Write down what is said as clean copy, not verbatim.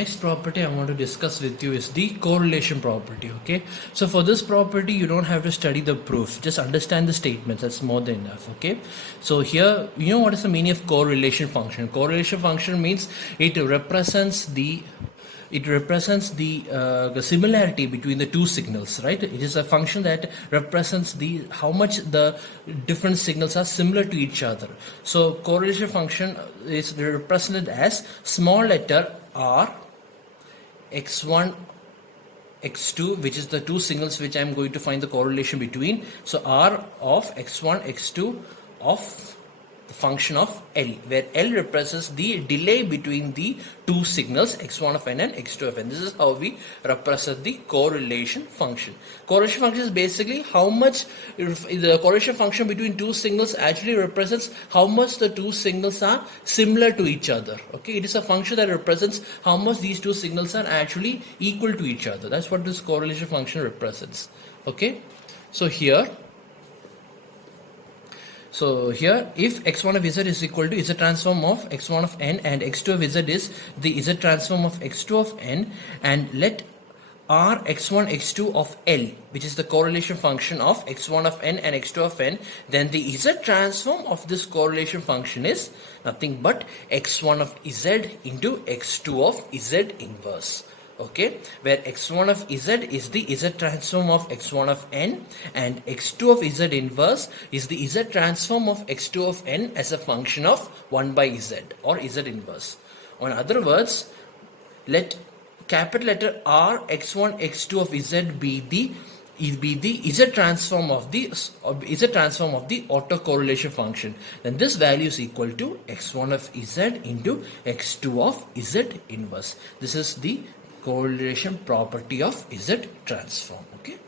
next property I want to discuss with you is the correlation property. Okay, so for this property you don't have to study the proof, just understand the statements, that's more than enough. Okay, so here you know what is the meaning of correlation function. Correlation function means it represents the similarity between the two signals, right? It is a function that represents the how much the different signals are similar to each other. So correlation function is represented as small letter r, x1, x2, which is the two signals which I am going to find the correlation between. So r of x1, x2 of the function of L, where L represents the delay between the two signals x1 of n and x2 of n. This is how we represent the correlation function. Correlation function is basically how much the correlation function between two signals actually represents how much the two signals are similar to each other. Okay, it is a function that represents how much these two signals are actually equal to each other. That's what this correlation function represents. Okay, so here if x1 of z is equal to z transform of x1 of n and x2 of z is the z transform of x2 of n, and let r x1 x2 of L, which is the correlation function of x1 of n and x2 of n, then the z transform of this correlation function is nothing but x1 of z into x2 of z inverse. Okay, where x1 of z is the z transform of x1 of n and x2 of z inverse is the z transform of x2 of n as a function of 1 by z or z inverse. In other words, let capital letter R x1 x2 of z be the z transform of the autocorrelation function. Then this value is equal to x1 of z into x2 of z inverse. This is the correlation property of Z transform. Okay.